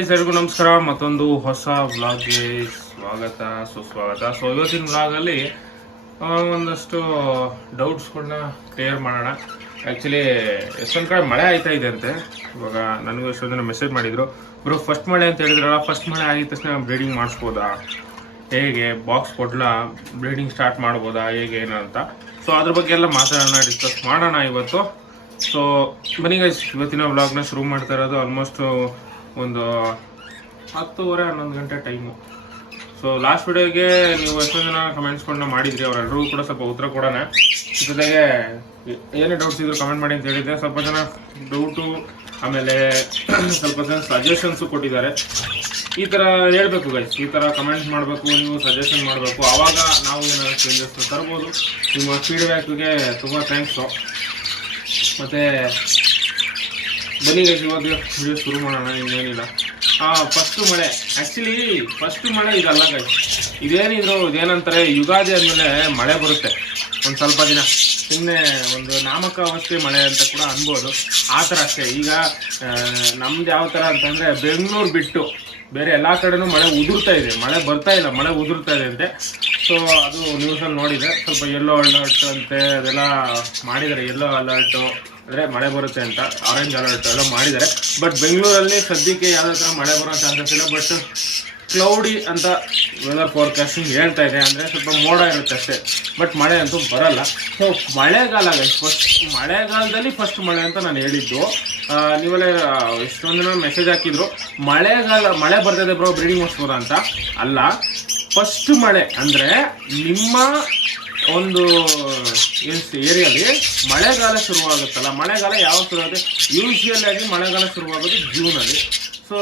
ಎಲ್ಲರಿಗೂ ನಮಸ್ಕಾರ, ಮತ್ತೊಂದು ಹೊಸ ವ್ಲಾಗ್ಗೆ ಸ್ವಾಗತ, ಸುಸ್ವಾಗತ. ಸೊ ಇವತ್ತಿನ ವ್ಲಾಗಲ್ಲಿ ಒಂದಷ್ಟು ಡೌಟ್ಸ್ಗಳನ್ನ ಕ್ಲಿಯರ್ ಮಾಡೋಣ. ಆ್ಯಕ್ಚುಲಿ ಎಷ್ಟೊಂದು ಕಡೆ ಮಳೆ ಆಯ್ತಾ ಇದೆ ಅಂತೆ. ಇವಾಗ ನನಗೂ ಎಷ್ಟೊಂದು ಜನ ಮೆಸೇಜ್ ಮಾಡಿದ್ರು. ಬ್ರೋ ಫಸ್ಟ್ ಮಳೆ ಅಂತ ಹೇಳಿದ್ರಲ್ಲ ಫಸ್ಟ್ ಮಳೆ ಆಗಿದ ತಕ್ಷಣ ಬ್ರೀಡಿಂಗ್ ಮಾಡಿಸ್ಬೋದಾ? ಹೇಗೆ? ಬಾಕ್ಸ್ ಕೊಡ್ಲ? ಬ್ರೀಡಿಂಗ್ ಸ್ಟಾರ್ಟ್ ಮಾಡ್ಬೋದಾ? ಹೇಗೆ, ಏನು ಅಂತ. ಸೊ ಅದ್ರ ಬಗ್ಗೆ ಎಲ್ಲ ಮಾತಾಡೋಣ ಡಿಸ್ಕಸ್ ಮಾಡೋಣ ಇವತ್ತು. ಸೊ ಬನ್ನಿ ಇವತ್ತಿನ ವ್ಲಾಗ್ನ ಶುರು ಮಾಡ್ತಾ ಇರೋದು ಆಲ್ಮೋಸ್ಟ್ ಒಂದು ಹತ್ತುವರೆ, ಹನ್ನೊಂದು ಗಂಟೆ ಟೈಮು ಸೊ ಲಾಸ್ಟ್ ವಿಡಿಯೋಗೆ ನೀವು ಎಷ್ಟೊಂದು ಜನ ಕಮೆಂಟ್ಸ್ಗಳನ್ನ ಮಾಡಿದ್ರಿ ಅವರೆಲ್ಲರಿಗೂ ಕೂಡ ಸ್ವಲ್ಪ ಉತ್ತರ ಕೊಡೋಣ. ಜೊತೆಗೆ, ಏನೇ ಡೌಟ್ಸ್ ಇದ್ರು ಕಮೆಂಟ್ ಮಾಡಿ ಅಂತ ಹೇಳಿದ್ದೆ. ಸ್ವಲ್ಪ ಜನ ಡೌಟು ಆಮೇಲೆ ಸ್ವಲ್ಪ ಜನ ಸಜೆಷನ್ಸು ಕೊಟ್ಟಿದ್ದಾರೆ. ಈ ಥರ ಹೇಳ್ಬೇಕು ಗೈಸ್ ಈ ಥರ ಕಮೆಂಟ್ಸ್ ಮಾಡಬೇಕು, ನೀವು ಸಜೆಷನ್ ಮಾಡಬೇಕು. ಆವಾಗ ನಾವು ಏನಾದ್ರು ಚೇಂಜಸ್ ತರ್ಬೋದು. ನಿಮ್ಮ ಫೀಡ್ಬ್ಯಾಕ್ಗೆ ತುಂಬ ಥ್ಯಾಂಕ್ಸು ಮತ್ತು ಬನ್ನಿ ಇವಾಗ ವಿಡಿಯೋ ಶುರು ಮಾಡೋಣ, ಇನ್ನೇನಿಲ್ಲ. ಫಸ್ಟು ಮಳೆ. ಆ್ಯಕ್ಚುಲಿ ಫಸ್ಟ್ ಮಳೆ ಇದಲ್ಲ ಗೈಸ್. ಇದೇನಿದ್ರು, ಇದೇನಂತಾರೆ, ಯುಗಾದಿ ಆದಮೇಲೆ ಮಳೆ ಬರುತ್ತೆ. ಒಂದು ಸ್ವಲ್ಪ ದಿನ. ಸುಮ್ಮನೆ ಒಂದು ನಾಮಕ ಅವಸ್ಥೆ ಮಳೆ ಅಂತ ಕೂಡ ಅನ್ಬೋದು. ಆ ಥರ ಅಷ್ಟೇ. ಈಗ ನಮ್ದು ಯಾವ ಥರ ಅಂತಂದರೆ, ಬೆಂಗಳೂರು ಬಿಟ್ಟು ಬೇರೆ ಎಲ್ಲ ಕಡೆನೂ ಮಳೆ ಉದುರ್ತಾ ಇದೆ. ಮಳೆ ಬರ್ತಾ ಇಲ್ಲ. ಮಳೆ ಉದುರ್ತಾ ಇದೆ ಅಂತೆ. ಸೊ ಅದು ನ್ಯೂಸಲ್ಲಿ ನೋಡಿದೆ. ಸ್ವಲ್ಪ ಎಲ್ಲೋ ಅಲರ್ಟ್ ಅಂತೆ, ಅದೆಲ್ಲ ಮಾಡಿದ್ದಾರೆ. ಎಲ್ಲೋ ಅಲರ್ಟು ಅಂದರೆ ಮಳೆ ಬರುತ್ತೆ ಅಂತ ಆರೆಂಜ್ ಅಲರ್ಟ್ ಎಲ್ಲ ಮಾಡಿದ್ದಾರೆ. ಬಟ್ ಬೆಂಗಳೂರಲ್ಲಿ ಸದ್ಯಕ್ಕೆ ಯಾವುದೇ ಥರ ಮಳೆ ಬರೋ ಚಾನ್ಸಸ್ ಇಲ್ಲ. ಬಟ್ ಕ್ಲೌಡಿ ಅಂತ ವೆದರ್ ಫೋರ್ಕಾಸ್ಟಿಂಗ್ ಹೇಳ್ತಾ ಇದೆ ಅಂದರೆ ಸ್ವಲ್ಪ ಮೋಡ ಇರುತ್ತೆ ಅಷ್ಟೇ. ಬಟ್ ಮಳೆ ಅಂತೂ ಬರಲ್ಲ. ಸೊ ಮಳೆಗಾಲ ಫಸ್ಟ್ ಮಳೆಗಾಲದಲ್ಲಿ ಫಸ್ಟ್ ಮಳೆ ಅಂತ ನಾನು ಹೇಳಿದ್ದು. ನೀವೆಲ್ಲ ಎಷ್ಟೊಂದು ಜನ ಮೆಸೇಜ್ ಹಾಕಿದ್ರು. ಮಳೆಗಾಲ, ಮಳೆ ಬರ್ತದೆ ಬ್ರೋ ಬ್ರೀಡಿಂಗ್ ಮಾಡಿಸ್ಬೋದ ಅಂತ. ಅಲ್ಲ ಫಸ್ಟ್ ಮಳೆ ಅಂದರೆ ನಿಮ್ಮ ಒಂದು ಏರಿಯಲ್ಲಿ ಮಳೆಗಾಲ ಶುರುವಾಗುತ್ತಲ್ಲ, ಮಳೆಗಾಲ ಯಾವಾಗ ಶುರುವಾಗುತ್ತೆ? ಯೂಶಿಯಲ್ ಆಗಿ ಮಳೆಗಾಲ ಶುರುವಾಗೋದು ಜೂನಲ್ಲಿ ಸೊ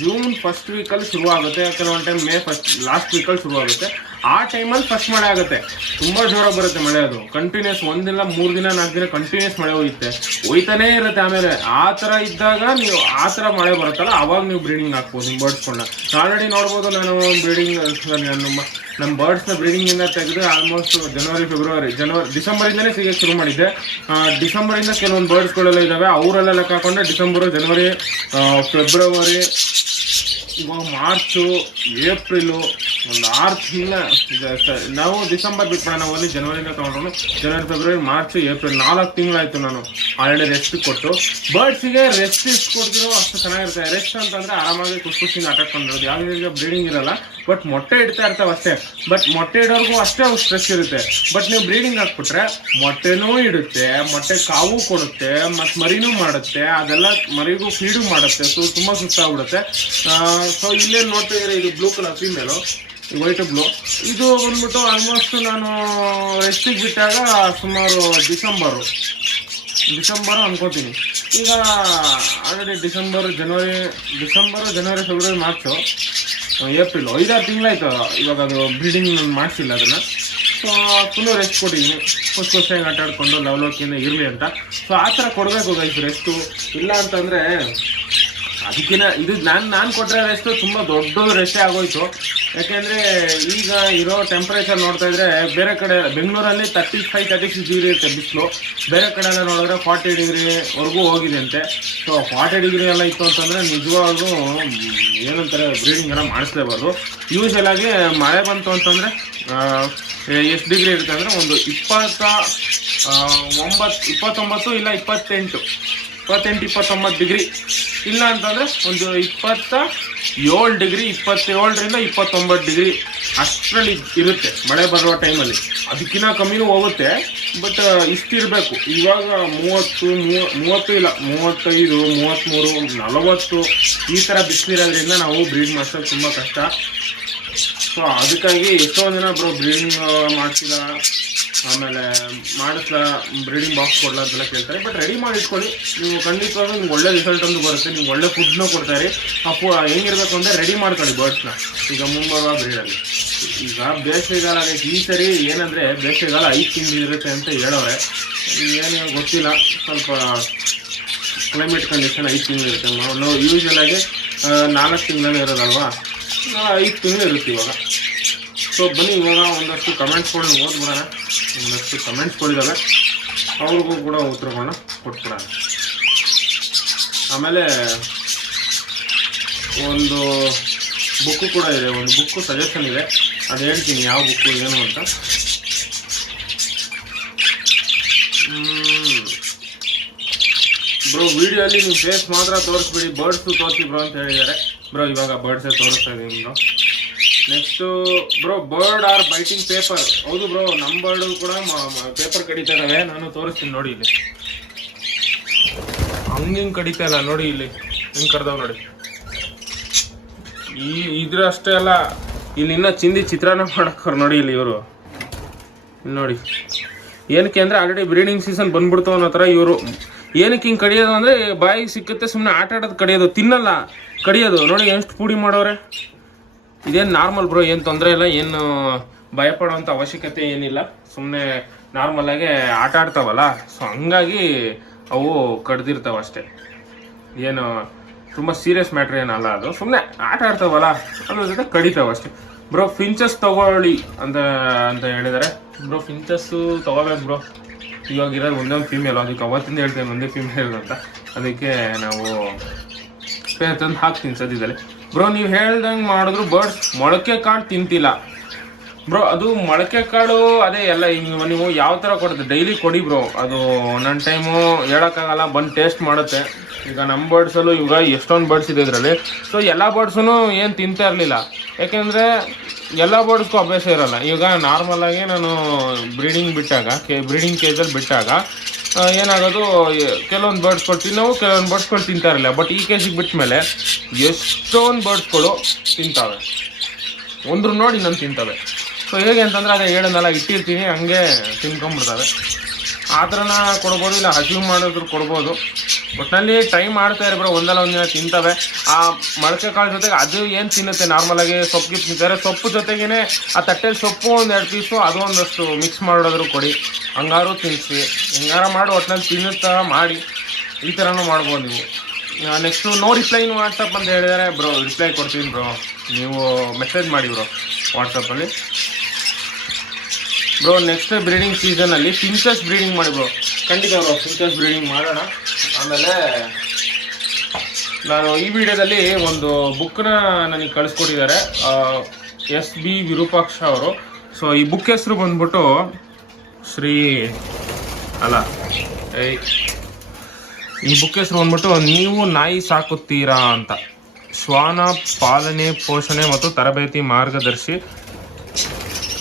ಜೂನ್ ಫಸ್ಟ್ ವೀಕಲ್ಲಿ ಶುರುವಾಗುತ್ತೆ, ಕೆಲವೊಂದು ಟೈಮ್ ಮೇ ಫಸ್ಟ್ ಲಾಸ್ಟ್ ವೀಕಲ್ಲಿ ಶುರುವಾಗುತ್ತೆ. ಆ ಟೈಮಲ್ಲಿ ಫಸ್ಟ್ ಮಳೆ ಆಗುತ್ತೆ. ತುಂಬ ಜೋರ ಬರುತ್ತೆ ಮಳೆ ಅದು. ಕಂಟಿನ್ಯೂಸ್ ಒಂದಿನ ಮೂರು ದಿನ, ನಾಲ್ಕು ದಿನ ಕಂಟಿನ್ಯೂಸ್ ಮಳೆ ಹೋಗುತ್ತೆ. ಹೋಯ್ತಾನೇ ಇರುತ್ತೆ ಆಮೇಲೆ. ಆ ಥರ ಇದ್ದಾಗ ನೀವು ಆ ಥರ ಮಳೆ ಬರುತ್ತಲ್ಲ, ಅವಾಗ ನೀವು ಬ್ರೀಡಿಂಗ್ ಹಾಕ್ಬೋದು, ನಿಮ್ಮ ಬರ್ಡ್ಸ್ಗಳನ್ನ ಆಲ್ರೆಡಿ ನೋಡ್ಬೋದು, ನಾನು ಬ್ರೀಡಿಂಗ್ ನಮ್ಮ ನಮ್ಮ ಬರ್ಡ್ಸ್ನ ಬ್ರೀಡಿಂಗಿಂದ ತೆಗೆದು ಆಲ್ಮೋಸ್ಟ್ ಜನವರಿ ಫೆಬ್ರವರಿ ಜನವರಿ ಡಿಸೆಂಬರಿಂದನೇ ಸಿಗೋಕ್ಕೆ ಶುರು ಮಾಡಿದ್ದೆ. ಡಿಸೆಂಬರಿಂದ ಕೆಲವೊಂದು ಬರ್ಡ್ಸ್ಗಳೆಲ್ಲ ಇದ್ದಾವೆ ಅವರೆಲ್ಲ ಲೆಕ್ಕ ಹಾಕೊಂಡ್ರೆ ಡಿಸೆಂಬರು ಜನವರಿ ಫೆಬ್ರವರಿ ಇವಾಗ ಮಾರ್ಚು, ಏಪ್ರಿಲು, ಒಂದು ಆರು ತಿಂಗಳ ನಾವು ಡಿಸೆಂಬರ್ ಬಿಟ್ಬಿಡ ನಾವು ಓನ್ಲಿ ಜನವರಿಂದ ತೊಗೊಂಡು ಜನವರಿ, ಫೆಬ್ರವರಿ, ಮಾರ್ಚ್, ಏಪ್ರಿಲ್ ನಾಲ್ಕು ತಿಂಗಳಾಯಿತು ನಾನು ಆಲ್ರೆಡಿ ರೆಸ್ಟ್ ಕೊಟ್ಟು. ಬರ್ಡ್ಸಿಗೆ ರೆಸ್ಟ್ ಎಷ್ಟು ಕೊಡ್ತಿರೋ ಅಷ್ಟು ಚೆನ್ನಾಗಿರುತ್ತೆ. ರೆಸ್ಟ್ ಅಂತಂದರೆ ಆರಾಮಾಗಿ ಖುಷಿ ಖುಷಿಯಿಂದ ಆಟಾಡ್ಕೊಂಡಿರೋದು. ಯಾವುದೇ ಬ್ರೀಡಿಂಗ್ ಇರಲ್ಲ. ಬಟ್ ಮೊಟ್ಟೆ ಇಡ್ತಾ ಇರ್ತಾವೆ ಅಷ್ಟೇ. ಬಟ್ ಮೊಟ್ಟೆ ಇಡೋರ್ಗೂ ಅಷ್ಟೇ ಸ್ಟ್ರೆಸ್ ಇರುತ್ತೆ. ಬಟ್ ನೀವು ಬ್ರೀಡಿಂಗ್ ಹಾಕ್ಬಿಟ್ರೆ ಮೊಟ್ಟೆನೂ ಇಡುತ್ತೆ, ಮೊಟ್ಟೆ ಕಾವು ಕೊಡುತ್ತೆ ಮತ್ತು ಮರಿನೂ ಮಾಡುತ್ತೆ. ಅದೆಲ್ಲ ಮರಿಗೂ ಫೀಡು ಮಾಡುತ್ತೆ. ಸೊ ತುಂಬ ಸುಸ್ತಾಗ್ಬಿಡುತ್ತೆ. ಸೊ ಇಲ್ಲೇನು ನೋಡ್ತಾ ಇದ್ದೀರಾ, ಇದು blue colour female white blue ಇದು ಬಂದ್ಬಿಟ್ಟು ಆಲ್ಮೋಸ್ಟ್ ನಾನು ರೆಸ್ಟಿಗೆ ಬಿಟ್ಟಾಗ ಸುಮಾರು ಡಿಸೆಂಬರು. ಡಿಸೆಂಬರು ಅನ್ಕೋತೀನಿ. ಈಗ ಆಲ್ರೆಡಿ ಡಿಸೆಂಬರ್, ಜನವರಿ, ಡಿಸೆಂಬರು, ಜನವರಿ, ಫೆಬ್ರವರಿ, ಮಾರ್ಚು, ಏಪ್ರಿಲ್, ಐದಾರು ತಿಂಗಳಾಯ್ತು. ಇವಾಗ ಅದು ಬ್ರೀಡಿಂಗ್ ನಾನು ಮಾಡಿಸಿಲ್ಲ ಅದನ್ನು. ಸೊ ಫುಲ್ಲು ರೆಸ್ಟ್ ಕೊಟ್ಟಿದ್ದೀನಿ. ಖುಷಿ ಖುಷಿಯಾಗಿ ಆಟ ಆಡ್ಕೊಂಡು ಲವಲೋಕಿಯಿಂದ ಇರಲಿ ಅಂತ. ಸೊ ಆ ಥರ ಕೊಡಬೇಕು ಗೈಸ್ ರೆಸ್ಟು ಇಲ್ಲ ಅಂತಂದರೆ ಅದಕ್ಕಿಂತ ಇದು ನಾನು ನಾನು ಕೊಟ್ಟರೆ ರೆಸ್ಟು ತುಂಬ ದೊಡ್ಡ ರೆಸ್ಟೇ ಆಗೋಯ್ತು. ಯಾಕೆಂದರೆ ಈಗ ಇರೋ ಟೆಂಪ್ರೇಚರ್ ನೋಡ್ತಾ ಇದ್ರೆ ಬೇರೆ ಕಡೆ ಬೆಂಗಳೂರಲ್ಲಿ thirty five thirty six degree ಇರುತ್ತೆ ಬಿಸಿಲು. ಬೇರೆ ಕಡೆ ಎಲ್ಲ ನೋಡಿದ್ರೆ ಫಾರ್ಟಿ ಡಿಗ್ರಿವರೆಗೂ ಹೋಗಿದೆ ಅಂತೆ ಸೊ ಫಾರ್ಟಿ ಡಿಗ್ರಿ ಎಲ್ಲ ಇತ್ತು ಅಂತಂದರೆ ನಿಜವಾಗ್ಲೂ ಏನಂತಾರೆ ಬ್ರೀಡಿಂಗ್ ಎಲ್ಲ ಮಾಡಿಸ್ಲೇಬಾರ್ದು. ಯೂಶಲ್ ಆಗಿ ಮಳೆ ಬಂತು ಅಂತಂದರೆ ಎಷ್ಟು ಡಿಗ್ರಿ ಇರುತ್ತೆ ಅಂದರೆ ಒಂದು ಇಪ್ಪತ್ತ ಒಂಬತ್ತು ಇಪ್ಪತ್ತೊಂಬತ್ತು ಇಲ್ಲ ಇಪ್ಪತ್ತೆಂಟು. ಇಪ್ಪತ್ತೆಂಟು, ಇಪ್ಪತ್ತೊಂಬತ್ತು ಡಿಗ್ರಿ ಇಲ್ಲ ಅಂತಂದರೆ ಒಂದು ಇಪ್ಪತ್ತ ಏಳು ಡಿಗ್ರಿ ಇಪ್ಪತ್ತೇಳರಿಂದ ಇಪ್ಪತ್ತೊಂಬತ್ತು ಡಿಗ್ರಿ ಅಷ್ಟರಲ್ಲಿ ಇರುತ್ತೆ ಮಳೆ ಬರುವ ಟೈಮಲ್ಲಿ. ಅದಕ್ಕಿಂತ ಕಮ್ಮಿನೂ ಹೋಗುತ್ತೆ, ಬಟ್ ಇಷ್ಟಿರಬೇಕು. ಇವಾಗ ಮೂವತ್ತು, ಮೂವ- ಮೂವತ್ತು ಇಲ್ಲ, ಮೂವತ್ತೈದು ಮೂವತ್ತ್ಮೂರು ನಲವತ್ತು ಈ ಥರ ಬಿಸಿಲಿರೋದ್ರಿಂದ ನಾವು ಬ್ರೀಡ್ ಮಾಡ್ಸೋದು ತುಂಬ ಕಷ್ಟ. ಸೊ ಅದಕ್ಕಾಗಿ ಎಷ್ಟೊಂದು ಜನ ಬ್ರೋ ಬ್ರೀಡಿಂಗ್ ಮಾಡ್ಸಿಲ್ಲ ಆಮೇಲೆ ಮಾಡಿಸ್ಲ ಬ್ರೀಡಿಂಗ್ ಬಾಕ್ಸ್ ಕೊಡಲ್ಲ ಅಂತೆಲ್ಲ ಕೇಳ್ತಾರೆ. ಬಟ್ ರೆಡಿ ಮಾಡಿ ಇಟ್ಕೊಳ್ಳಿ. ನೀವು ಖಂಡಿತವಾಗ್ಲೂ ನಿಮ್ಗೆ ಒಳ್ಳೆ ರಿಸಲ್ಟ್ ಒಂದು ಬರುತ್ತೆ. ನೀವು ಒಳ್ಳೆ ಫುಡ್ನ ಕೊಡ್ತಾರೆ. ಆ ಫು ಹೆಂಗಿರ್ಬೇಕು ಅಂದರೆ ರೆಡಿ ಮಾಡ್ಕೊಳ್ಳಿ ಬರ್ಡ್ಸ್ನ ಈಗ ಮುಂಬರುವ ಬ್ರೀಡಲ್ಲಿ ಈಗ ಬೇಸಿಗೆಗಾಲ ಈ ಸರಿ ಏನಂದರೆ ಬೇಸಿಗೆಗಾಲ ಐದು ತಿಂಗಳು ಇರುತ್ತೆ ಅಂತ ಹೇಳೋರೆ. ಏನು ಗೊತ್ತಿಲ್ಲ. ಸ್ವಲ್ಪ ಕ್ಲೈಮೇಟ್ ಕಂಡೀಷನ್ ಐದು ತಿಂಗಳು ಇರುತ್ತೆ. ನಾವು ಯೂಶ್ವಲಾಗಿ ನಾಲ್ಕು ತಿಂಗಳೇ ಇರೋದಲ್ವಾ? ಐದು ತಿಂಗಳು ಇರುತ್ತೆ ಇವಾಗ. ಸೊ ಬನ್ನಿ, ಇವಾಗ ಒಂದಷ್ಟು ಕಮೆಂಟ್ಸ್ಗಳನ್ನ ಓದ್ಬಿಡೋಣ. ಒಂದಷ್ಟು ಕಮೆಂಟ್ಸ್ಗಳಿದ್ದಾವೆ ಅವ್ರಿಗೂ ಕೂಡ ಉತ್ತರಗಳನ್ನ ಕೊಟ್ಬಿಡೋಣ. ಆಮೇಲೆ ಒಂದು ಬುಕ್ಕು ಕೂಡ ಇದೆ. ಒಂದು ಬುಕ್ಕು ಸಜೆಷನ್ ಇದೆ. ಅದು ಹೇಳ್ತೀನಿ, ಯಾವ ಬುಕ್ಕು ಏನು ಅಂತ. ಬ್ರೋ ವಿಡಿಯೋಲಿ ನೀವು ಫೇಸ್ ಮಾತ್ರ ತೋರಿಸ್ಬಿಡಿ. ಬರ್ಡ್ಸು ತೋರಿಸಿ ಬ್ರೋ ಅಂತ ಹೇಳಿದ್ದಾರೆ. ಬ್ರೋ ಇವಾಗ ಬರ್ಡ್ಸೇ ತೋರಿಸ್ತಾ ಇದ್ದೀನಿ bro next bro bird are biting paper ಹೌದು ಬ್ರೋ ನಮ್ಮ ಬರ್ಡು ಕೂಡ ಪೇಪರ್ ಕಡಿತಾ ಇದಾವೆ. ನಾನು ತೋರಿಸ್ತೀನಿ ನೋಡಿ ಇಲ್ಲಿ. ಹಂಗಿಂಗ್ ಕಡಿತಾ ಇಲ್ಲ, ನೋಡಿ ಇಲ್ಲಿ. ಹಿಂಗ್ ಕಡ್ದಾವ್ ನೋಡಿ. ಈ, ಇದ್ರ ಅಷ್ಟೇ ಅಲ್ಲ, ಇಲ್ಲಿ ಇನ್ನ ಚಿಂದಿ ಚಿತ್ರಾನ್ನ ಮಾಡಕ್ಕವ್ರು ನೋಡಿ ಇಲ್ಲಿ ಇವರು. ನೋಡಿ. ಏನಕ್ಕೆ ಅಂದ್ರೆ ಆಲ್ರೆಡಿ ಬ್ರೀಡಿಂಗ್ ಸೀಸನ್ ಬಂದ್ಬಿಡ್ತು ಅನ್ನೋ ಥರ ಇವರು. ಏನಕ್ಕೆ ಹಿಂಗೆ ಕಡಿಯೋದು ಅಂದ್ರೆ ಬಾಯಿಗೆ ಸಿಕ್ಕತ್ತೆ ಸುಮ್ಮನೆ ಆಟ ಆಡೋದು ಕಡಿಯೋದು, ತಿನ್ನಲ್ಲ, ಕಡಿಯೋದು. ನೋಡಿ, ಎಷ್ಟು ಪುಡಿ ಮಾಡೋರೆ. ಇದೇನು ನಾರ್ಮಲ್ ಬ್ರೋ, ಏನು ತೊಂದರೆ ಇಲ್ಲ, ಏನು ಭಯಪಡುವಂಥ ಅವಶ್ಯಕತೆ ಏನಿಲ್ಲ. ಸುಮ್ಮನೆ ನಾರ್ಮಲ್ ಆಗಿ ಆಟ ಆಡ್ತಾವಲ್ಲ, ಸೊ ಹಂಗಾಗಿ ಅವು ಕಡ್ದಿರ್ತಾವ ಅಷ್ಟೇ. ಏನು, ತುಂಬ ಸೀರಿಯಸ್ ಮ್ಯಾಟ್ರ್ ಏನಲ್ಲ ಅದು. ಸುಮ್ಮನೆ ಆಟ ಆಡ್ತಾವಲ್ಲ, ಅದ್ರ ಜೊತೆ ಕಡಿತಾವ ಅಷ್ಟೇ. ಬ್ರೋ ಫಿಂಚಸ್ ತಗೊಳ್ಳಿ ಅಂತ ಅಂತ ಹೇಳಿದ್ದಾರೆ ಬ್ರೋ ಫಿಂಚಸ್ಸು ತೊಗೋಬೇಕು ಬ್ರೋ. ಇವಾಗ ಇರೋದು ಒಂದೊಂದು ಒಂದು ಫೀಮೇಲ್ ಅದಕ್ಕೆ ಅವತ್ತಿಂದ ಹೇಳ್ತೇನೆ ಒಂದೇ ಫೀಮೇಲ್ ಅಂತ. ಅದಕ್ಕೆ ನಾವು ತಂದು ಹಾಕ್ತೀನಿ ಸದ್ಯದಲ್ಲಿ. ಬ್ರೋ ನೀವು ಹೇಳ್ದಂಗೆ ಮಾಡಿದ್ರು ಬರ್ಡ್ಸ್ ಮೊಳಕೆ ಕಾಳು ತಿಂತಿಲ್ಲ. ಬ್ರೋ ಅದು ಮೊಳಕೆ ಕಾಳು, ಅದೇ ಎಲ್ಲ ನೀವು ಯಾವ ಥರ ಕೊಡುತ್ತೆ? ಡೈಲಿ ಕೊಡಿ ಬ್ರೋ ಅದು ಒಂದೊಂದು ಟೈಮು ಹೇಳೋಕ್ಕಾಗಲ್ಲ, ಬಂದು ಟೇಸ್ಟ್ ಮಾಡುತ್ತೆ. ಈಗ ನಮ್ಮ ಬರ್ಡ್ಸಲ್ಲೂ ಇವಾಗ ಎಷ್ಟೊಂದು ಬರ್ಡ್ಸ್ ಇದೆ ಇದರಲ್ಲಿ. ಸೊ ಎಲ್ಲ ಬರ್ಡ್ಸೂ ಏನು ತಿಂತಾ ಇರಲಿಲ್ಲ. ಯಾಕೆಂದರೆ, ಎಲ್ಲ ಬರ್ಡ್ಸ್ಗೂ ಅಭ್ಯಾಸ ಇರಲ್ಲ. ಈಗ ನಾರ್ಮಲ್ ಆಗಿ ನಾನು ಬ್ರೀಡಿಂಗ್ ಬಿಟ್ಟಾಗ, ಕೆ ಬ್ರೀಡಿಂಗ್ ಕೇಜಲ್ಲಿ ಬಿಟ್ಟಾಗ ಏನಾಗೋದು ಕೆಲವೊಂದು ಬರ್ಡ್ಸ್ಗಳು ತಿನ್ನವು, ಕೆಲವೊಂದು ಬರ್ಡ್ಸ್ಗಳು ತಿಂತಾ ಇರಲಿಲ್ಲ. ಬಟ್ ಈ ಕೇಜಿಗೆ ಬಿಟ್ಟ ಮೇಲೆ ಎಷ್ಟೊಂದು ಬರ್ಡ್ಸ್ಗಳು ತಿಂತಾವೆ. ಒಂದ್ರು ನೋಡಿ ನಾನು ತಿಂತವೆ. ಸೊ ಹೇಗೆ ಅಂತಂದರೆ ಅದೇ ಹೇಳೋದಲ್ಲ, ಇಟ್ಟಿರ್ತೀನಿ, ಹಂಗೆ ತಿನ್ಕೊಂಬಿಡ್ತವೆ. ಆ ಥರನ ಕೊಡ್ಬೋದು, ಇಲ್ಲ ಹಸಿವು ಮಾಡಿದ್ರು ಕೊಡ್ಬೋದು. ಒಟ್ಟಿನಲ್ಲಿ ಟ್ರೈ ಮಾಡ್ತಾ ಇರೋ ಒಂದಲ್ಲ ಒಂದಿನ ತಿಂತವೆ. ಆ ಮೊಳಕೆ ಕಾಳು ಜೊತೆಗೆ ಅದು ಏನು ತಿನ್ನುತ್ತೆ? ನಾರ್ಮಲಾಗಿ ಸೊಪ್ಪು ತಿಂತಾರೆ ಸೊಪ್ಪು ಜೊತೆಗೇನೆ ಆ ತಟ್ಟೆಲಿ ಸೊಪ್ಪು ಒಂದು ಎರಡು ಪೀಸು ಅದು ಒಂದಷ್ಟು ಮಿಕ್ಸ್ ಮಾಡೋದ್ರು ಕೊಡಿ. ಹಂಗಾರು ತಿನ್ನಿಸಿ ಹಿಂಗಾರ ಮಾಡಿ ಒಟ್ಟಿನಲ್ಲಿ ತಿನ್ನುತ್ತಾ ಮಾಡಿ. ಈ ಥರನೂ ಮಾಡ್ಬೋದು ನೀವು. ನೆಕ್ಸ್ಟು ನೋ ರಿಪ್ಲೈ ವಾಟ್ಸಪ್ ಅಂತ ಹೇಳಿದರೆ. ಬ್ರೋ ರಿಪ್ಲೈ ಕೊಡ್ತೀನಿ ಬ್ರೋ ನೀವು ಮೆಸೇಜ್ ಮಾಡಿ ಬ್ರೋ ವಾಟ್ಸಪ್ಪಲ್ಲಿ ಬ್ರೋ ನೆಕ್ಸ್ಟ್ ಬ್ರೀಡಿಂಗ್ ಸೀಸನಲ್ಲಿ ಫಿಂಚಸ್ ಬ್ರೀಡಿಂಗ್ ಮಾಡಿ ಬ್ರೋ ಖಂಡಿತ ಬ್ರೋ ಫಿಂಚಸ್ ಬ್ರೀಡಿಂಗ್ ಮಾಡೋಣ. ಆಮೇಲೆ ನಾನು ಈ ವಿಡಿಯೋದಲ್ಲಿ ಒಂದು ಬುಕ್ನ ನನಗೆ ಕಳಿಸ್ಕೊಟ್ಟಿದ್ದಾರೆ. ಎಸ್ ಬಿ ವಿರೂಪಾಕ್ಷ ಅವರು. ಸೊ ಈ ಬುಕ್ ಹೆಸರು ಬಂದ್ಬಿಟ್ಟು ಶ್ರೀ ಅಲ್ಲ ಈ ಬುಕ್ ಹೆಸರು ಬಂದ್ಬಿಟ್ಟು ನೀವು ನಾಯಿ ಸಾಕುತ್ತೀರಾ ಅಂತ. ಶ್ವಾನ, ಪಾಲನೆ, ಪೋಷಣೆ ಮತ್ತು ತರಬೇತಿ ಮಾರ್ಗದರ್ಶಿ.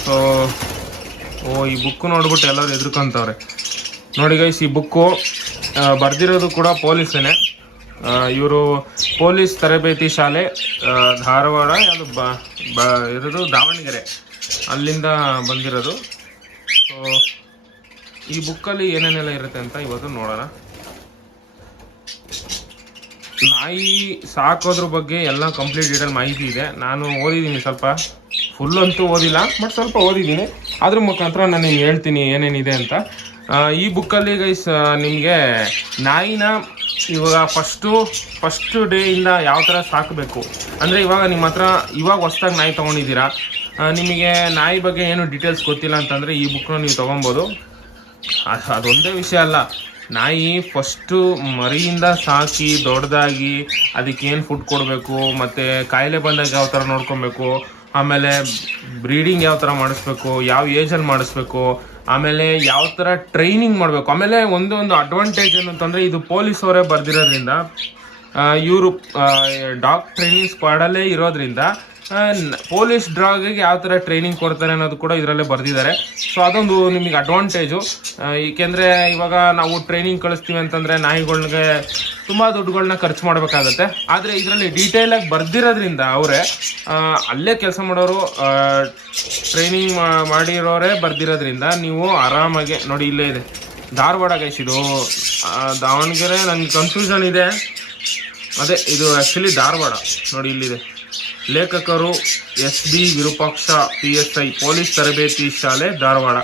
ಸೊ ಓ, ಈ ಬುಕ್ ನೋಡ್ಬಿಟ್ಟು ಎಲ್ಲರೂ ಎದುರ್ಕೊಂತವ್ರೆ ನೋಡಿ ಗೈಸ್ ಈ ಬುಕ್ಕು ಬರೆದಿರೋದು ಕೂಡ ಪೊಲೀಸೇನೆ. ಇವರು ಪೊಲೀಸ್ ತರಬೇತಿ ಶಾಲೆ ಧಾರವಾಡ ಅದು ಬ ಇರೋದು ದಾವಣಗೆರೆ. ಅಲ್ಲಿಂದ ಬಂದಿರೋದು. ಸೊ ಈ ಬುಕ್ಕಲ್ಲಿ ಏನೇನೆಲ್ಲ ಇರುತ್ತೆ ಅಂತ ಇವತ್ತು ನೋಡೋಣ. ನಾಯಿ ಸಾಕೋದ್ರ ಬಗ್ಗೆ ಎಲ್ಲ ಕಂಪ್ಲೀಟ್ ಡೀಟೇಲ್ ಮಾಹಿತಿ ಇದೆ. ನಾನು ಓದಿದ್ದೀನಿ ಸ್ವಲ್ಪ. ಫುಲ್ ಅಂತೂ ಓದಿಲ್ಲ ಬಟ್ ಸ್ವಲ್ಪ ಓದಿದ್ದೀನಿ. ಅದ್ರ ಮುಖಾಂತರ ನಾನು ನಿಮ್ಗೆ ಹೇಳ್ತೀನಿ ಏನೇನಿದೆ ಅಂತ. ಈ ಬುಕ್ಕಲ್ಲಿ ಗೈಸ್ ನಿಮಗೆ ನಾಯಿನ ಇವಾಗ ಫಸ್ಟು ಫಸ್ಟ್ ಡೇಯಿಂದ ಯಾವ ಥರ ಸಾಕಬೇಕು? ಅಂದರೆ ಇವಾಗ ನಿಮ್ಮ ಹತ್ರ ಇವಾಗ ಹೊಸ್ದಾಗಿ ನಾಯಿ ತೊಗೊಂಡಿದ್ದೀರಾ? ನಿಮಗೆ ನಾಯಿ ಬಗ್ಗೆ ಏನು ಡೀಟೇಲ್ಸ್ ಗೊತ್ತಿಲ್ಲ ಅಂತಂದರೆ ಈ ಬುಕ್ನ ನೀವು ತೊಗೊಬೋದು. ಅದ್- ಅದೊಂದೇ ವಿಷಯ ಅಲ್ಲ. ನಾಯಿ ಫಸ್ಟು ಮರಿಯಿಂದ ಸಾಕಿ ದೊಡ್ಡದಾಗಿ ಅದಕ್ಕೆ ಏನು ಫುಡ್ ಕೊಡಬೇಕು, ಮತ್ತು ಕಾಯಿಲೆ ಬಂದಾಗ ಯಾವ ಥರ ನೋಡ್ಕೊಬೇಕು ಆಮೇಲೆ ಬ್ರೀಡಿಂಗ್ ಯಾವ ಥರ ಮಾಡಿಸ್ಬೇಕು, ಯಾವ ಏಜಲ್ಲಿ ಮಾಡಿಸ್ಬೇಕು, ಆಮೇಲೆ ಯಾವ ಥರ ಟ್ರೈನಿಂಗ್ ಮಾಡಬೇಕು. ಆಮೇಲೆ ಒಂದೊಂದು ಒಂದು ಅಡ್ವಾಂಟೇಜ್ ಏನಂತಂದರೆ ಇದು ಪೊಲೀಸ್ ಅವರೇ ಬರೆದಿರೋದ್ರಿಂದ ಇವರು ಡಾಗ್ ಟ್ರೈನಿಂಗ್ ಸ್ಕ್ವಾಡಲ್ಲೇ ಇರೋದ್ರಿಂದ ಪೊಲೀಸ್ ಡ್ರಾಗಿಗೆ ಯಾವ ಥರ ಟ್ರೈನಿಂಗ್ ಕೊಡ್ತಾರೆ ಅನ್ನೋದು ಕೂಡ ಇದರಲ್ಲೇ ಬರೆದಿದ್ದಾರೆ. ಸೊ ಅದೊಂದು ನಿಮಗೆ ಅಡ್ವಾಂಟೇಜು ಏಕೆಂದರೆ ಇವಾಗ ನಾವು ಟ್ರೈನಿಂಗ್ ಕಳಿಸ್ತೀವಿ ಅಂತಂದರೆ ನಾಯಿಗಳಿಗೆ ತುಂಬ ದುಡ್ಡುಗಳನ್ನ ಖರ್ಚು ಮಾಡಬೇಕಾಗತ್ತೆ. ಆದರೆ ಇದರಲ್ಲಿ ಡೀಟೇಲಾಗಿ ಬರ್ದಿರೋದ್ರಿಂದ ಅವರೇ ಅಲ್ಲೇ ಕೆಲಸ ಮಾಡೋರು ಟ್ರೈನಿಂಗ್ ಮಾಡಿರೋರೇ ಬರ್ದಿರೋದ್ರಿಂದ ನೀವು ಆರಾಮಾಗಿ, ನೋಡಿ ಇಲ್ಲೇ ಇದೆ. ಧಾರವಾಡ ಗೈಸ್ ಇದು ದಾವಣಗೆರೆ ನನಗೆ ಕನ್ಫ್ಯೂಷನ್ ಇದೆ. ಅದೇ, ಇದು ಆ್ಯಕ್ಚುಲಿ ಧಾರವಾಡ. ನೋಡಿ ಇಲ್ಲಿದೆ. ಲೇಖಕರು S B Virupaksha P S I police ತರಬೇತಿ ಶಾಲೆ ಧಾರವಾಡ.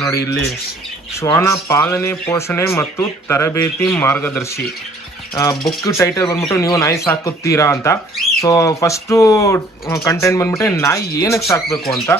ನೋಡಿ ಇಲ್ಲಿ, ಶ್ವಾನ ಪಾಲನೆ ಪೋಷಣೆ ಮತ್ತು ತರಬೇತಿ ಮಾರ್ಗದರ್ಶಿ. ಬುಕ್ ಟೈಟಲ್ ಬಂದ್ಬಿಟ್ಟು ನೀವು ನಾಯಿ ಸಾಕುತ್ತೀರಾ ಅಂತ. ಸೊ ಫಸ್ಟು ಕಂಟೆಂಟ್ ಬಂದ್ಬಿಟ್ಟು ನಾಯಿ ಏನಕ್ಕೆ ಸಾಕಬೇಕು ಅಂತ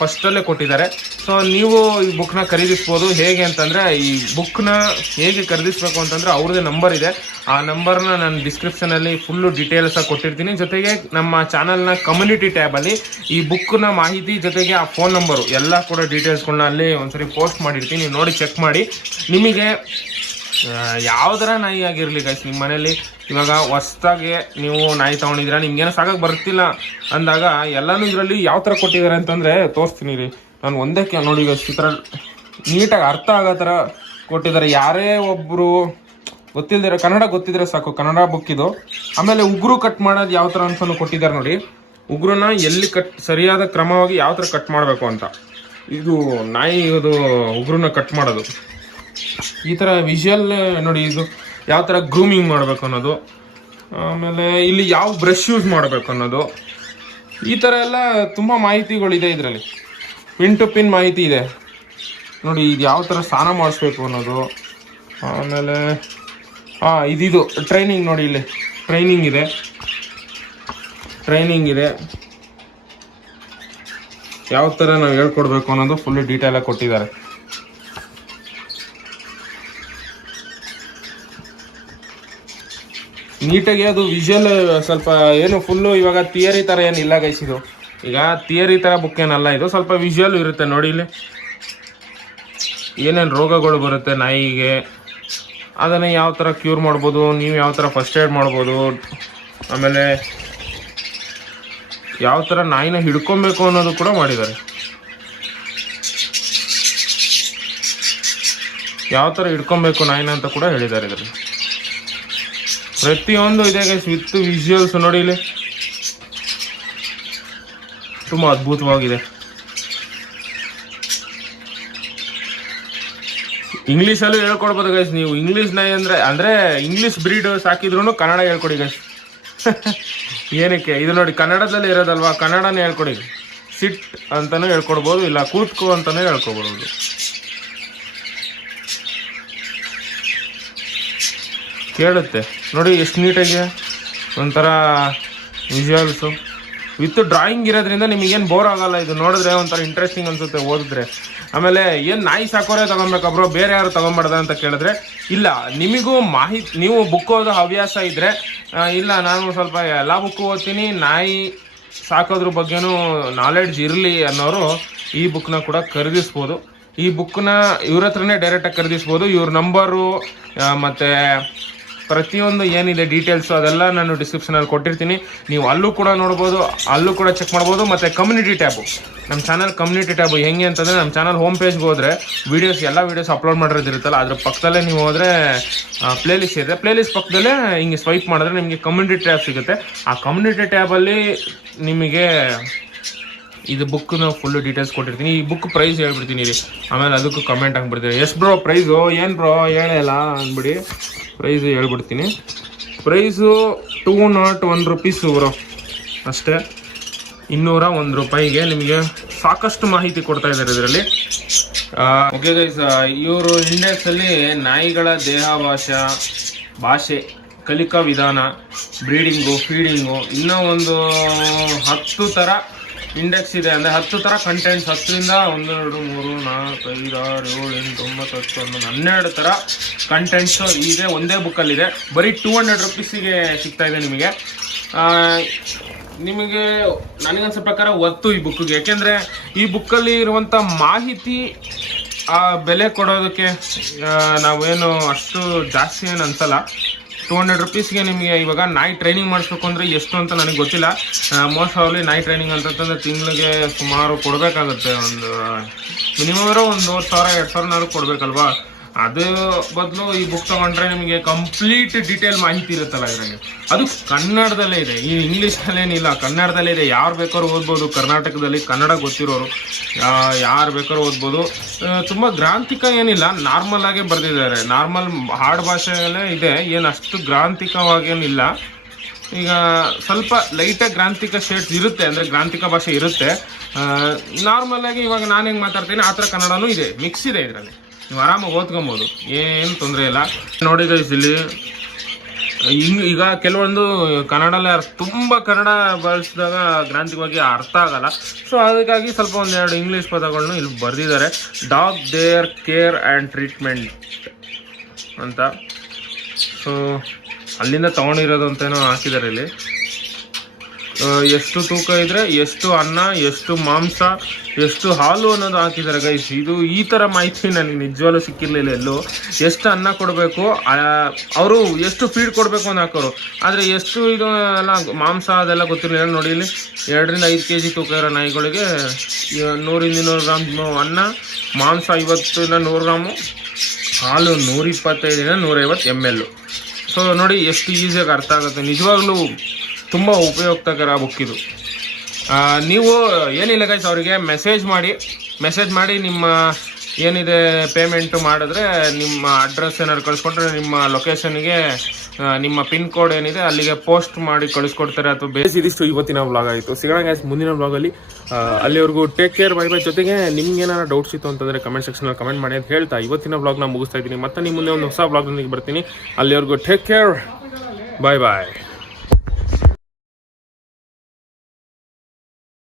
ಫಸ್ಟಲ್ಲೇ ಕೊಟ್ಟಿದ್ದಾರೆ. ಸೊ ನೀವು ಈ ಬುಕ್ನ ಖರೀದಿಸ್ಬೋದು. ಹೇಗೆ ಅಂತಂದರೆ, ಈ ಬುಕ್ನ ಹೇಗೆ ಖರೀದಿಸ್ಬೇಕು ಅಂತಂದರೆ ಅವ್ರದ್ದೇ ನಂಬರ್ ಇದೆ. ಆ ನಂಬರ್ನ ನಾನು ಡಿಸ್ಕ್ರಿಪ್ಷನಲ್ಲಿ ಫುಲ್ಲು ಡೀಟೇಲ್ಸಾಗಿ ಕೊಟ್ಟಿರ್ತೀನಿ. ಜೊತೆಗೆ ನಮ್ಮ ಚಾನಲ್ನ ಕಮ್ಯುನಿಟಿ ಟ್ಯಾಬಲ್ಲಿ ಈ ಬುಕ್ನ ಮಾಹಿತಿ, ಜೊತೆಗೆ ಆ ಫೋನ್ ನಂಬರು ಎಲ್ಲ ಕೂಡ ಡೀಟೇಲ್ಸ್ಗಳನ್ನ ಅಲ್ಲಿ ಒಂದ್ಸರಿ ಪೋಸ್ಟ್ ಮಾಡಿರ್ತೀನಿ. ನೋಡಿ ಚೆಕ್ ಮಾಡಿ. ನಿಮಗೆ ಯಾವ್ದರ ನಾಯಿ ಆಗಿರಲಿ ಗೈಸ್ ನಿಮ್ಮ ಮನೇಲಿ ಇವಾಗ ಹೊಸ್ದಾಗೆ ನೀವು ನಾಯಿ ತೊಗೊಂಡಿದ್ದೀರಾ, ನಿಮ್ಗೇನು ಸಾಕಾಗಿ ಬರ್ತಿಲ್ಲ ಅಂದಾಗ ಎಲ್ಲನೂ ಇದರಲ್ಲಿ ಯಾವ ಥರ ಕೊಟ್ಟಿದ್ದಾರೆ ಅಂತಂದರೆ ತೋರಿಸ್ತೀನಿ ರೀ. ನಾನು ಒಂದಕ್ಕೆ ನೋಡಿ ಗೈಸ್ ಈ ನೀಟಾಗಿ ಅರ್ಥ ಆಗೋ ಥರ ಕೊಟ್ಟಿದ್ದಾರೆ. ಯಾರೇ ಒಬ್ಬರು ಗೊತ್ತಿಲ್ದಿರ, ಕನ್ನಡ ಗೊತ್ತಿದ್ರೆ ಸಾಕು, ಕನ್ನಡ ಬುಕ್ ಇದು. ಆಮೇಲೆ ಉಗುರು ಕಟ್ ಮಾಡೋದು ಯಾವ ಥರ ಅಂತಲೂ ಕೊಟ್ಟಿದ್ದಾರೆ ನೋಡಿ. ಉಗುರನ್ನ ಎಲ್ಲಿ ಕಟ್ ಸರಿಯಾದ ಕ್ರಮವಾಗಿ ಯಾವ ಥರ ಕಟ್ ಮಾಡಬೇಕು ಅಂತ. ಇದು ನಾಯಿ, ಇದು ಉಗುರನ್ನ ಕಟ್ ಮಾಡೋದು. ಈ ಥರ ವಿಜುವಲ್ ನೋಡಿ ಇದು ಯಾವ ಥರ ಗ್ರೂಮಿಂಗ್ ಮಾಡಬೇಕು ಅನ್ನೋದು. ಆಮೇಲೆ ಇಲ್ಲಿ ಯಾವ ಬ್ರಷ್ ಯೂಸ್ ಮಾಡಬೇಕು ಅನ್ನೋದು. ಈ ಥರ ಎಲ್ಲ ತುಂಬ ಮಾಹಿತಿಗಳಿದೆ ಇದರಲ್ಲಿ. ಪಿನ್ ಟು ಪಿನ್ ಮಾಹಿತಿ ಇದೆ. ನೋಡಿ ಇದು ಯಾವ ಥರ ಸ್ನಾನ ಮಾಡಿಸ್ಬೇಕು ಅನ್ನೋದು. ಆಮೇಲೆ ಹಾಂ ಇದಿದು ಟ್ರೈನಿಂಗ್ ನೋಡಿ ಇಲ್ಲಿ. ಟ್ರೈನಿಂಗ್ ಇದೆ. ಟ್ರೈನಿಂಗ್ ಇದೆ. ಯಾವ ಥರ ನಾವು ಹೇಳ್ಕೊಡ್ಬೇಕು ಅನ್ನೋದು ಫುಲ್ಲು ಡೀಟೇಲಾಗಿ ಕೊಟ್ಟಿದ್ದಾರೆ. ನೀಟಾಗಿ ಅದು ವಿಜುವಲ್ ಸ್ವಲ್ಪ ಏನು ಫುಲ್ಲು ಇವಾಗ ಥಿಯರಿ ಥರ ಏನಿಲ್ಲ ಗೈಸ್ ಇದು. ಈಗ ಥಿಯರಿ ಥರ ಬುಕ್ ಏನಲ್ಲ ಇದು, ಸ್ವಲ್ಪ ವಿಜುವಲ್ ಇರುತ್ತೆ ನೋಡಿ ಇಲ್ಲಿ. ಏನೇನು ರೋಗಗಳು ಬರುತ್ತೆ ನಾಯಿಗೆ, ಅದನ್ನು ಯಾವ ಥರ ಕ್ಯೂರ್ ಮಾಡ್ಬೋದು, ನೀವು ಯಾವ ಥರ ಫಸ್ಟ್ ಏಡ್ ಮಾಡ್ಬೋದು, ಆಮೇಲೆ ಯಾವ ಥರ ನಾಯಿನ ಹಿಡ್ಕೊಬೇಕು ಅನ್ನೋದು ಕೂಡ ಮಾಡಿದ್ದಾರೆ. ಯಾವ ಥರ ಹಿಡ್ಕೊಬೇಕು ನಾಯಿನ ಅಂತ ಕೂಡ ಹೇಳಿದ್ದಾರೆ ಇದರಲ್ಲಿ. ಪ್ರತಿಯೊಂದು ಇದೆ ಗೈಸ್ ವಿತ್ ವಿಜುವಲ್ಸ್ ನೋಡಿ ಇಲ್ಲಿ. ತುಂಬ ಅದ್ಭುತವಾಗಿದೆ. ಇಂಗ್ಲೀಷಲ್ಲೂ ಹೇಳ್ಕೊಡ್ಬೋದು ಗೈಸ್ ನೀವು. ಇಂಗ್ಲೀಷ್ ನಾಯಿ ಅಂದರೆ ಅಂದರೆ ಇಂಗ್ಲೀಷ್ ಬ್ರೀಡ್ ಸಾಕಿದ್ರು ಕನ್ನಡ ಹೇಳ್ಕೊಡಿ ಗೈಸ್ ಏನಕ್ಕೆ? ಇದು ನೋಡಿ, ಕನ್ನಡದಲ್ಲಿ ಇರೋದಲ್ವಾ? ಕನ್ನಡನೇ ಹೇಳ್ಕೊಡಿ. ಸಿಟ್ ಅಂತಲೂ ಹೇಳ್ಕೊಡ್ಬೋದು, ಇಲ್ಲ ಕೂತ್ಕೋ ಅಂತಲೂ ಹೇಳ್ಕೊಬೋದು ಕೇಳುತ್ತೆ. ನೋಡಿ, ಎಷ್ಟು ನೀಟಾಗಿ ಒಂಥರ ವಿಜುವಲ್ಸು ವಿತ್ ಡ್ರಾಯಿಂಗ್ ಇರೋದ್ರಿಂದ ನಿಮಗೇನು ಬೋರ್ ಆಗಲ್ಲ. ಇದು ನೋಡಿದ್ರೆ ಒಂಥರ ಇಂಟ್ರೆಸ್ಟಿಂಗ್ ಅನ್ಸುತ್ತೆ ಓದಿದ್ರೆ. ಆಮೇಲೆ ಏನು ನಾಯಿ ಸಾಕೋರೇ ತಗೊಬೇಕಬ್ರೋ ಬೇರೆ ಯಾರು ತಗೊಂಬಾರ್ದ ಅಂತ ಕೇಳಿದ್ರೆ, ಇಲ್ಲ, ನಿಮಗೂ ಮಾಹಿತಿ, ನೀವು ಬುಕ್ ಓದೋ ಹವ್ಯಾಸ ಇದ್ದರೆ ಇಲ್ಲ, ನಾನು ಸ್ವಲ್ಪ ಎಲ್ಲ ಬುಕ್ಕು ಓದ್ತೀನಿ, ನಾಯಿ ಸಾಕೋದ್ರ ಬಗ್ಗೆನೂ ನಾಲೆಡ್ಜ್ ಇರಲಿ ಅನ್ನೋರು ಈ ಬುಕ್ನ ಕೂಡ ಖರೀದಿಸ್ಬೋದು. ಈ ಬುಕ್ನ ಇವ್ರ ಹತ್ರನೇ ಡೈರೆಕ್ಟಾಗಿ ಖರೀದಿಸ್ಬೋದು. ಇವ್ರ ನಂಬರು ಮತ್ತು ಪ್ರತಿಯೊಂದು ಏನಿದೆ ಡೀಟೇಲ್ಸು ಅದೆಲ್ಲ ನಾನು ಡಿಸ್ಕ್ರಿಪ್ಷನಲ್ಲಿ ಕೊಟ್ಟಿರ್ತೀನಿ. ನೀವು ಅಲ್ಲೂ ಕೂಡ ನೋಡ್ಬೋದು, ಅಲ್ಲೂ ಕೂಡ ಚೆಕ್ ಮಾಡ್ಬೋದು, ಮತ್ತು ಕಮ್ಯುನಿಟಿ ಟ್ಯಾಬು ನಮ್ಮ ಚಾನಲ್ ಕಮ್ಯುನಿಟಿ ಟ್ಯಾಬು ಹೆಂಗೆ ಅಂತಂದರೆ ನಮ್ಮ ಚಾನಲ್ ಹೋಮ್ ಪೇಜ್ಗೆ ಹೋದರೆ ವೀಡಿಯೋಸ್ ಎಲ್ಲ ವೀಡಿಯೋಸ್ ಅಪ್ಲೋಡ್ ಮಾಡಿರೋದಿರುತ್ತಲ್ಲ ಅದ್ರ ಪಕ್ಕದಲ್ಲೇ ನೀವು ಹೋದರೆ ಪ್ಲೇಲಿಸ್ಟ್ ಇದೆ. ಪ್ಲೇಲಿಸ್ಟ್ ಪಕ್ಕದಲ್ಲೇ ಹಿಂಗೆ ಸ್ವೈಪ್ ಮಾಡಿದ್ರೆ ನಿಮಗೆ ಕಮ್ಯುನಿಟಿ ಟ್ಯಾಬ್ ಸಿಗುತ್ತೆ. ಆ ಕಮ್ಯುನಿಟಿ ಟ್ಯಾಬಲ್ಲಿ ನಿಮಗೆ ಇದು ಬುಕ್ನ ಫುಲ್ ಡೀಟೇಲ್ಸ್ ಕೊಟ್ಟಿರ್ತೀನಿ. ಈ ಬುಕ್ ಪ್ರೈಸ್ ಹೇಳ್ಬಿಡ್ತೀನಿ ಆಮೇಲೆ ಅದಕ್ಕೂ ಕಮೆಂಟ್ ಹಾಕ್ಬಿಡ್ತೀನಿ. ಎಷ್ಟು ಬ್ರೋ ಪ್ರೈಸು ಏನು ಬ್ರೋ? ಹೇಳಲ್ಲ ಅಂದ್ಬಿಡಿ. ಪ್ರೈಸ್ ಹೇಳ್ಬಿಡ್ತೀನಿ. Price two not one rupees ಬರೋ ಅಷ್ಟೇ. ಇನ್ನೂರ ಒಂದು ರೂಪಾಯಿಗೆ ನಿಮಗೆ ಸಾಕಷ್ಟು ಮಾಹಿತಿ ಕೊಡ್ತಾ ಇದ್ದಾರೆ ಇದರಲ್ಲಿ. ಓಕೆ ಗೈಸ್ ಇವರು ಇಂಡೆಕ್ಸಲ್ಲಿ ನಾಯಿಗಳ ದೇಹ ಭಾಷೆ ಭಾಷೆ ಕಲಿಕಾ ವಿಧಾನ ಬ್ರೀಡಿಂಗು ಫೀಡಿಂಗು ಇನ್ನೂ ಒಂದು ಹತ್ತು ಥರ ಇಂಡೆಕ್ಸ್ ಇದೆ ಅಂದರೆ ಹತ್ತು ಥರ ಕಂಟೆಂಟ್ಸ್ ಹತ್ತರಿಂದ ಒಂದೆರಡು ಮೂರು, ನಾಲ್ಕು, ಐದು, ಆರು, ಏಳು, ಎಂಟು, ಒಂಬತ್ತು, ಹತ್ತು, ಹನ್ನೊಂದು, ಹನ್ನೆರಡು ಥರ ಕಂಟೆಂಟ್ಸು ಇದೆ. ಒಂದೇ ಬುಕ್ಕಲ್ಲಿದೆ ಬರೀ ಟೂ ಹಂಡ್ರೆಡ್ ರುಪೀಸಿಗೆ ಸಿಗ್ತಾ ಇದೆ ನಿಮಗೆ. ನಿಮಗೆ ನನಗನ್ಸೋ ಪ್ರಕಾರ ಒತ್ತು ಈ ಬುಕ್ಕಿಗೆ ಯಾಕೆಂದರೆ ಈ ಬುಕ್ಕಲ್ಲಿ ಇರುವಂಥ ಮಾಹಿತಿ, ಆ, ಬೆಲೆ ಕೊಡೋದಕ್ಕೆ ನಾವೇನು ಅಷ್ಟು ಜಾಸ್ತಿ ಏನು ಅನ್ಸಲ್ಲ ಟೂ ಹಂಡ್ರೆಡ್ ರುಪೀಸ್ಗೆ ನಿಮಗೆ ಇವಾಗ ನಾಯಿ ಟ್ರೈನಿಂಗ್ ಮಾಡಿಸ್ಬೇಕು ಅಂದರೆ ಎಷ್ಟು ಅಂತ ನನಗೆ ಗೊತ್ತಿಲ್ಲ. ಮೋಸ್ಟ್ ಆಫ್ಲಿ ನಾಯಿ ಟ್ರೈನಿಂಗ್ ಅಂತಂದ್ರೆ ತಿಂಗಳಿಗೆ ಸುಮಾರು ಕೊಡಬೇಕಾಗುತ್ತೆ. ಒಂದು ಮಿನಿಮಮ್ ಒಂದು ಮೂರು ಸಾವಿರ, ಎರಡು ಸಾವಿರನಾದ್ರು ಕೊಡಬೇಕಲ್ವಾ? ಅದು ಬದಲು ಈ ಬುಕ್ ತಗೊಂಡ್ರೆ ನಿಮಗೆ ಕಂಪ್ಲೀಟ್ ಡೀಟೇಲ್ ಮಾಹಿತಿ ಇರುತ್ತಲ್ಲ ಇದರಲ್ಲಿ. ಅದು ಕನ್ನಡದಲ್ಲೇ ಇದೆ. ಈ ಇಂಗ್ಲೀಷ್ನಲ್ಲೇನಿಲ್ಲ ಕನ್ನಡದಲ್ಲೇ ಇದೆ. ಯಾರು ಬೇಕಾದ್ರೂ ಓದ್ಬೋದು. ಕರ್ನಾಟಕದಲ್ಲಿ ಕನ್ನಡ ಗೊತ್ತಿರೋರು ಯಾರು ಬೇಕಾದ್ರೂ ಓದ್ಬೋದು. ತುಂಬ ಗ್ರಾಂಥಿಕ ಏನಿಲ್ಲ. ನಾರ್ಮಲ್ ಆಗೇ ಬರೆದಿದ್ದಾರೆ. ನಾರ್ಮಲ್ ಹಾಡ್ ಭಾಷೆಯಲ್ಲೇ ಇದೆ. ಏನು ಅಷ್ಟು ಗ್ರಾಂಥಿಕವಾಗೇನಿಲ್ಲ ಈಗ ಸ್ವಲ್ಪ ಲೈಟಾಗಿ ಗ್ರಾಂಥಿಕ ಶೇಡ್ಸ್ ಇರುತ್ತೆ. ಅಂದರೆ ಗ್ರಾಂಥಿಕ ಭಾಷೆ ಇರುತ್ತೆ. ನಾರ್ಮಲ್ ಆಗಿ ಇವಾಗ ನಾನು ಹೆಂಗೆ ಮಾತಾಡ್ತೀನಿ? ಆ ಥರ ಕನ್ನಡನೂ ಇದೆ. ಮಿಕ್ಸ್ ಇದೆ ಇದರಲ್ಲಿ. ನೀವು ಆರಾಮಾಗಿ ಓದ್ಕೊಬೋದು, ಏನು ತೊಂದರೆ ಇಲ್ಲ. ನೋಡಿ ಗೈಸ್ ಇಲ್ಲಿ, ಹಿಂಗ್ ಈಗ ಕೆಲವೊಂದು ಕನ್ನಡಲ್ಲೇ ತುಂಬ ಕನ್ನಡ ಬಳಸಿದಾಗ ಗ್ರಾಂಥಿಕವಾಗಿ ಅರ್ಥ ಆಗಲ್ಲ. ಸೊ ಅದಕ್ಕಾಗಿ ಸ್ವಲ್ಪ ಒಂದೆರಡು ಇಂಗ್ಲೀಷ್ ಪದಗಳನ್ನು ಇಲ್ಲಿ ಬರೆದಿದ್ದಾರೆ. Dog their care and treatment ಅಂತ. ಸೊ ಅಲ್ಲಿಂದ ತಗೊಂಡಿರೋದು ಅಂತೇನೋ ಹಾಕಿದ್ದಾರೆ ಇಲ್ಲಿ. ಎಷ್ಟು ತೂಕ ಇದ್ರೆ ಎಷ್ಟು ಅನ್ನ, ಎಷ್ಟು ಮಾಂಸ, ಎಷ್ಟು ಹಾಲು ಅನ್ನೋದು ಹಾಕಿದ್ದಾರೆ ಗೈಸ್ ಇದು ಈ ಥರ ಮಾಹಿತಿ ನನಗೆ ನಿಜವಾಗ್ಲೂ ಸಿಕ್ಕಿರಲಿಲ್ಲ ಎಲ್ಲೂ. ಎಷ್ಟು ಅನ್ನ ಕೊಡಬೇಕು ಅವರು ಎಷ್ಟು ಫೀಡ್ ಕೊಡಬೇಕು ಅಂತ ಹಾಕೋರು. ಆದರೆ ಎಷ್ಟು ಇದು ಎಲ್ಲ ಮಾಂಸ ಅದೆಲ್ಲ ಗೊತ್ತಿರಲಿಲ್ಲ. ನೋಡಿ ಇಲ್ಲಿ ಎರಡರಿಂದ ಐದು ಕೆ ಜಿ ತೂಕ ಇರೋ ನಾಯಿಗಳಿಗೆ ನೂರಿಂದ ಇನ್ನೂರು ಗ್ರಾಮ್ ಅನ್ನ, ಮಾಂಸ ಐವತ್ತರಿಂದ ನೂರು ಗ್ರಾಮು, ಹಾಲು ನೂರಿಪ್ಪತ್ತೈದರಿಂದ ನೂರೈವತ್ತು ಎಂ ಎಲ್ಲು ಸೊ ನೋಡಿ ಎಷ್ಟು ಈಸಿಯಾಗಿ ಅರ್ಥ ಆಗುತ್ತೆ. ನಿಜವಾಗ್ಲೂ ತುಂಬ ಉಪಯುಕ್ತಕರ ಬುಕ್ ಇದು ನೀವು ಏನಿಲ್ಲ ಗೈಸ್ ಅವರಿಗೆ ಮೆಸೇಜ್ ಮಾಡಿ ಮೆಸೇಜ್ ಮಾಡಿ ನಿಮ್ಮ ಏನಿದೆ ಪೇಮೆಂಟು ಮಾಡಿದ್ರೆ ನಿಮ್ಮ ಅಡ್ರೆಸ್ ಏನಾದ್ರು ಕಳಿಸ್ಕೊಟ್ರೆ ನಿಮ್ಮ ಲೊಕೇಶನ್ಗೆ ನಿಮ್ಮ ಪಿನ್ ಕೋಡ್ ಏನಿದೆ ಅಲ್ಲಿಗೆ ಪೋಸ್ಟ್ ಮಾಡಿ ಕಳಿಸ್ಕೊಡ್ತಾರೆ ಅಥವಾ ಬೇಸ್ ಇದಿಷ್ಟು ಇವತ್ತಿನ ವ್ಲಾಗ್ ಆಯಿತು ಸಿಗೋಣ ಗೈಸ್ ಮುಂದಿನ ವ್ಲಾಗಲ್ಲಿ ಅಲ್ಲಿವರೆಗೂ ಟೇಕ್ ಕೇರ್ ಬೈ ಬೈ ಜೊತೆಗೆ ನಿಮ್ಗೆ ಏನಾರು ಡೌಟ್ಸ್ ಇತ್ತು ಅಂತಂದರೆ ಕಮೆಂಟ್ ಸೆಕ್ಷನಲ್ಲಿ ಕಮೆಂಟ್ ಮಾಡಿ ಅಂತ ಹೇಳ್ತಾ ಇವತ್ತಿನ ವ್ಲಾಗ್ನ ಮುಗಿಸ್ತಾ ಇದ್ದೀನಿ. ಮತ್ತೆ ನಿಮ್ಮ ಮುಂದೆ ಒಂದು ಹೊಸ ವ್ಲಾಗ್ನೊಂದಿಗೆ ಬರ್ತೀನಿ. ಅಲ್ಲಿವರೆಗೂ ಟೇಕ್ ಕೇರ್ ಬಾಯ್ ಬಾಯ್